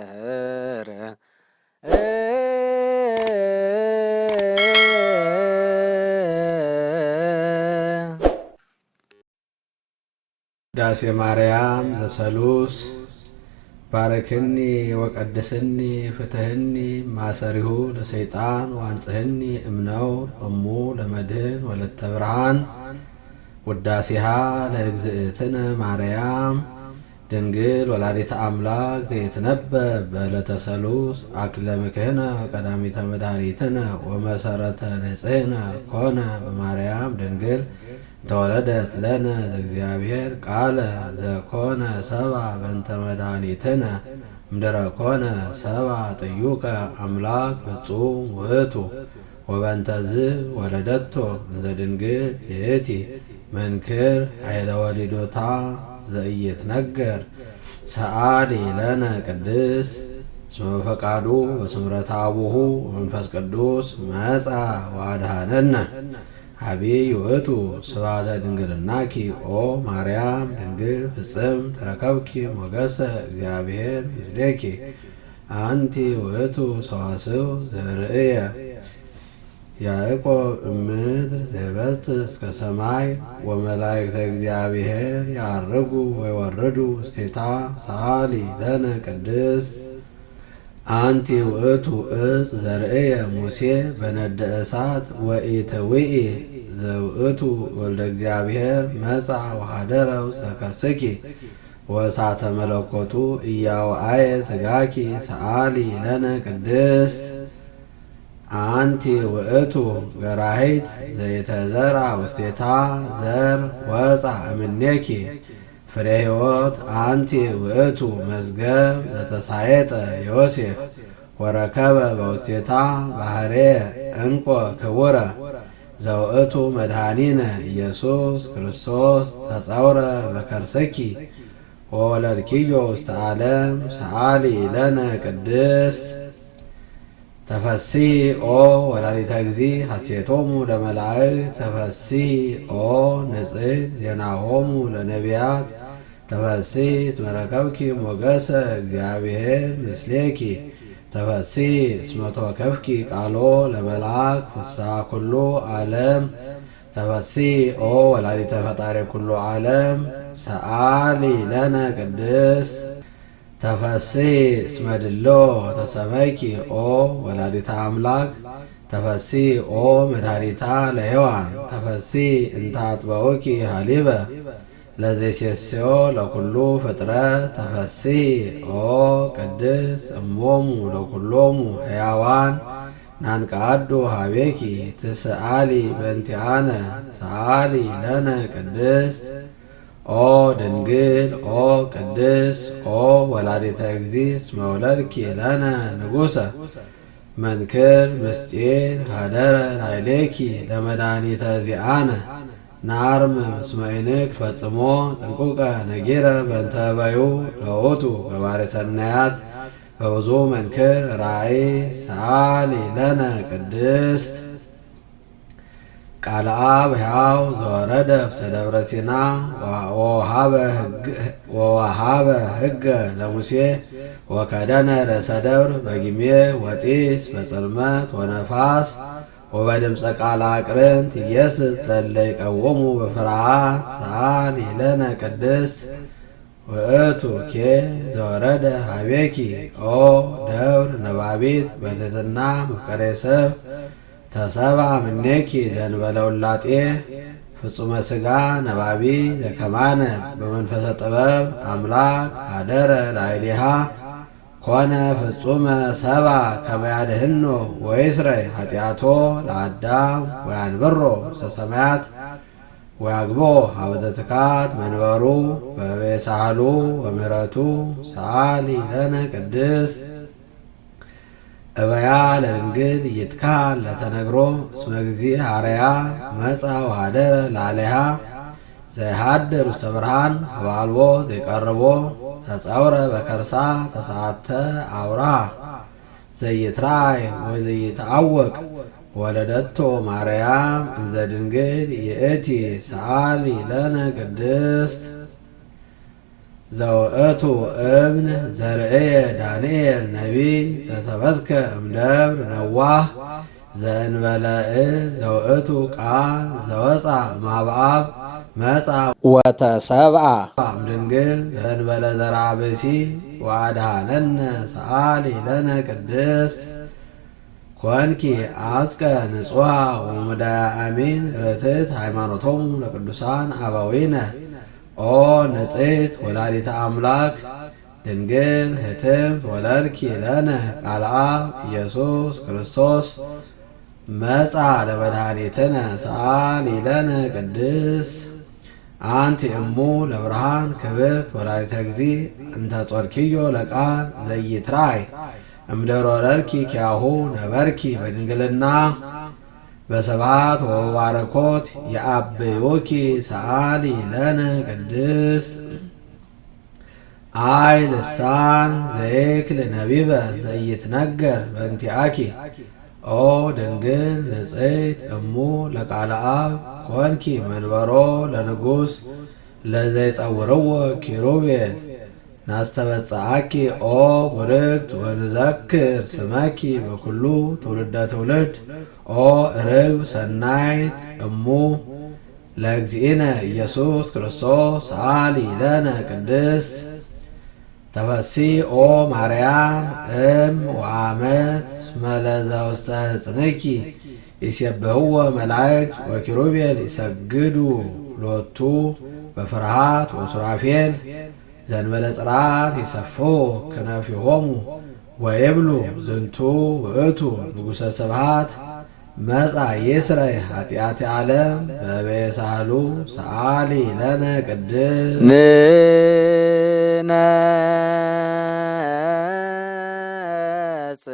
ንነጽር ዳሴ ማርያም ዘሰሉስ ባረክኒ ወቀድስኒ ፍትህኒ ማሰሪሁ ለሰይጣን ዋንጽህኒ እምነውር እሙ ለመድህን ወለተ ብርሃን ውዳሴሃ ለእግዝእትነ ማርያም ድንግል ወላዲተ አምላክ ዘይትነበብ በዕለተ ሰሉስ አክለ ምክህነ ቀዳሚተ መድኃኒትነ ወመሰረተ ንጽሕነ ኮነ በማርያም ድንግል ተወለደት ለነ ዘእግዚአብሔር ቃለ ዘኮነ ሰባ በእንተ መድኃኒትነ እምድረ ኮነ ሰባ ጥዩቀ አምላክ ፍጹም ውእቱ ወበእንተዝ ወለደቶ እንዘ ድንግል ይእቲ መንክር ኃይለ ወሊዶታ ዘኢይትነገር ሰአሊ ለነ ቅድስ እስመ በፈቃዱ በስምረተ አቡሁ ወመንፈስ ቅዱስ መጻ ወአድኀነነ አብይ ውእቱ ስብሐተ ድንግልናኪ ኦ ማርያም ድንግል ፍጽም ተረከብኪ ሞገሰ እግዚአብሔር ምስሌኪ አንቲ ውእቱ ሰዋስው ዘርእየ ያዕቆብ እምድር ዘይበጽሕ እስከ ሰማይ ወመላእክተ እግዚአብሔር ያርጉ ወይወርዱ ውስቴታ ሰአሊ ለነ ቅድስት አንቲ ውእቱ እጽ ዘርእየ ሙሴ በነደ እሳት ወኢትውኢ ዘውእቱ ወልደ እግዚአብሔር መጻ ወኀደረ ውስተ ከርስኪ ወእሳተ መለኮቱ ኢያውአየ ሥጋኪ ሰአሊ ለነ ቅድስት አንቲ ውእቱ ገራሂት ዘይተዘርአ ውስቴታ ዘር ወፃ እምኔኪ ፍሬ ሕይወት አንቲ ውእቱ መዝገብ ዘተሳየጠ ዮሴፍ ወረከበ በውስቴታ ባሕርየ ዕንቆ ክቡረ ዘውእቱ መድኃኒነ ኢየሱስ ክርስቶስ ተጸውረ በከርስኪ ወወለድኪዮ ውስተ ዓለም ሰአሊ ለነ ቅድስት ተፈሲ ኦ ወላዲተ እግዚእ ሐሴቶሙ ለመላእክት ተፈሲ ኦ ንጽሕት ዜናሆሙ ለነቢያት ተፈሲ እስመ ረከብኪ ሞገሰ እግዚአብሔር ምስሌኪ ተፈሲ እስመ ተወከፍኪ ቃሎ ለመልአክ ፍስሐ ኩሉ ዓለም ተፈሲ ኦ ወላዲተ ፈጣሪ ኩሉ ዓለም ሰአሊ ለነ ቅድስት ተፈሲ እስመ ድሎ ተሰመይኪ ኦ ወላዲተ አምላክ ተፈሲ ኦ መድኃኒታ ለሔዋን ተፈሲ እንተ አጥበውኪ ሀሊበ ለዘይሴስዮ ለኩሉ ፍጥረት ተፈሲ ኦ ቅድስት እሞሙ ለኩሎሙ ሕያዋን ናንቃዱ ሀቤኪ ትስአሊ በእንቲአነ ሰአሊ ለነ ቅድስት ኦ ድንግል ኦ ቅድስ ኦ ወላዲተ እግዚእ እስመ ወለድኪ ለነ ንጉሰ መንክር ምስጢር ሀደረ ላዕሌኪ ለመድኃኒተ ዚአነ ናርም እስመ ኢንክር ፈጽሞ ጥንቁቀ ነጊረ በእንተ በዩ ለውእቱ ገባሬ ሰናያት በብዙ መንክር ራእይ ሰአሊ ለነ ቅድስት ቃለ አብ ሕያው ዘወረደ ውስተ ደብረ ሲና ወወሃበ ሕገ ለሙሴ ወከደነ ርእሰ ደብር በጊሜ ወጢስ በጽልመት ወነፋስ ወበድምፀ ቃለ አቅርንት ኢየስስ ለእለ ይቀውሙ በፍርሃት ሰአሊ ለነ ቅድስት ውእቱ ኬ ዘወረደ ሀቤኪ ኦ ደብር ነባቢት በትሕትና መፍቀሬ ሰብ ተሰባ ምኔኪ ዘንበለ ውላጤ ፍጹመ ሥጋ ነባቢ ዘከማነ በመንፈሰ ጥበብ አምላክ አደረ ላዕሌሃ ኮነ ፍጹመ ሰባ ከመ ያድኅኖ ወይስረይ ኃጢአቶ ለአዳም ወያንብሮ ውስተ ሰማያት ወያግቦ ሀበ ዘትካት መንበሩ በቤሳህሉ ወምሕረቱ ሰአሊ ለነ ቅድስት እበያ ለድንግል ይትካል ለተነግሮ እስመ እግዚእ ሐረያ መጻ ወኀደረ ላዕሌሃ ዘይሃድር ውስተ ብርሃን ወአልቦ ዘይቀርቦ ተጸውረ በከርሳ ተሰዓተ አውራ ዘይትራይ ወዘይትዐወቅ ወለደቶ ማርያም እንዘ ድንግል ይእቲ ሰአሊ ለነ ቅድስት ዘውእቱ እብን ዘርእየ ዳንኤል ነቢይ ዘተበትከ እምደብር ነዋህ ዘእንበለዕ ዘውእቱ ቃል ዘወፃ ማብአብ መጻ ወተሰብአ እምድንግል ዘእንበለ ዘርአ ብእሲ ወአድኀነነ ሰአሊ ለነ ቅድስት ኮንኪ አጽቀ ንጹሐ ወሙዳየ አሚን ርትዕት ሃይማኖቶሙ ለቅዱሳን አበዊነ ኦ ንጽሕት ወላዲተ አምላክ ድንግል ህትምት ወለድኪ ለነ ቃለ አብ ኢየሱስ ክርስቶስ መጻ ለመድኃኒትነ ሰአሊ ለነ ቅድስት አንቲ እሙ ለብርሃን ክብርት ወላዲተ እግዚእ እንተ ጾርኪዮ ለቃል ዘይትራይ እምደብረ ወለድኪ ኪያሁ ነበርኪ በድንግልና በስብሐት ወበባረኮት የአብዮኪ ሰአሊ ለነ ቅድስት አይ ልሳን ዘይክል ነቢበ ዘይትነገር በእንቲአኪ ኦ ድንግል ንጽሕት እሙ ለቃለ አብ ኮንኪ መንበሮ ለንጉሥ ለዘይጸውርዎ ኪሩቤል ናስተበጽአኪ ኦ ቡርክት ወንዘክር ስመኪ በኩሉ ትውልደ ትውልድ ኦ ርግብ ሰናይት እሙ ለእግዚእነ ኢየሱስ ክርስቶስ ሰአሊ ለነ ቅድስት ተፈሲ ኦ ማርያም እም ወአመት መለዘ ውስተ ሕፅንኪ ይሴብሕዎ መላእክት ወኪሩቤል ይሰግዱ ሎቱ በፍርሃት ወሱራፌል ዘእንበለ ጽርዓት ይሰፍሑ ክነፊሆሙ ወይብሉ ዝንቱ ውእቱ ንጉሠ ስብሐት መጻ ይስረይ ኃጢአት ዓለም በበየሳህሉ ሰአሊ ለነ ቅድስት ንነጽ